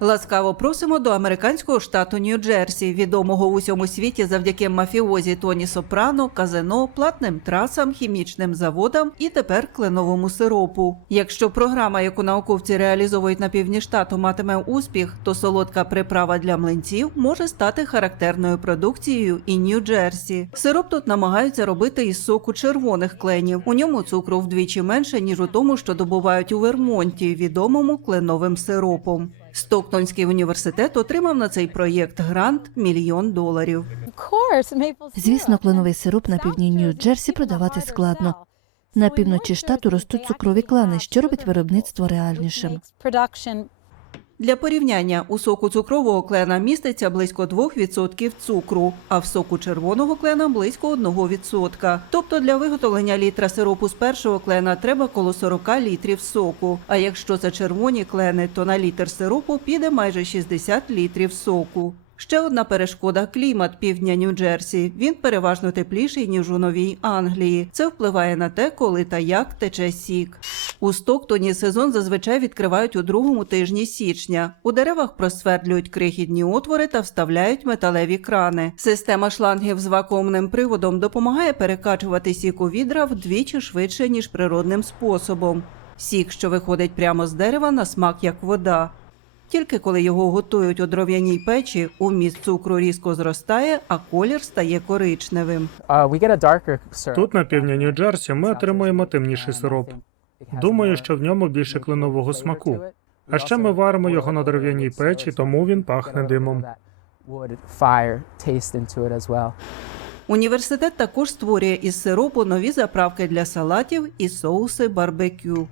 Ласкаво просимо до американського штату Нью-Джерсі, відомого в усьому світі завдяки мафіозі Тоні Сопрано, казино, платним трасам, хімічним заводам і тепер кленовому сиропу. Якщо програма, яку науковці реалізовують на півдні штату, матиме успіх, то солодка приправа для млинців може стати характерною продукцією і Нью-Джерсі. Сироп тут намагаються робити із соку червоних кленів. У ньому цукру вдвічі менше ніж у тому, що добувають у Вермонті, відомому кленовим сиропом. Стоктонський університет отримав на цей проєкт грант мільйон доларів. Звісно, кленовий сироп на півдні Нью-Джерсі продавати складно. На півночі штату ростуть цукрові клани, що робить виробництво реальнішим. Для порівняння у соку цукрового клена міститься близько 2% цукру, а в соку червоного клена близько 1%. Тобто для виготовлення літра сиропу з першого клена треба коло 40 літрів соку. А якщо це червоні клени, то на літр сиропу піде майже 60 літрів соку. Ще одна перешкода клімат півдня Нью-Джерсі. Він переважно тепліший ніж у Новій Англії. Це впливає на те, коли та як тече сік. У Стоктоні сезон зазвичай відкривають у другому тижні січня. У деревах просвердлюють крихітні отвори та вставляють металеві крани. Система шлангів з вакуумним приводом допомагає перекачувати сік у відра вдвічі швидше ніж природним способом. Сік, що виходить прямо з дерева, на смак як вода. Тільки коли його готують у дров'яній печі, уміст цукру різко зростає, а колір стає коричневим. Тут на півдні Нью-Джерсі ми отримуємо темніший сироп. Думаю, що в ньому більше кленового смаку. А ще ми варимо його на дерев'яній печі, тому він пахне димом. Університет також створює із сиропу нові заправки для салатів і соуси барбекю.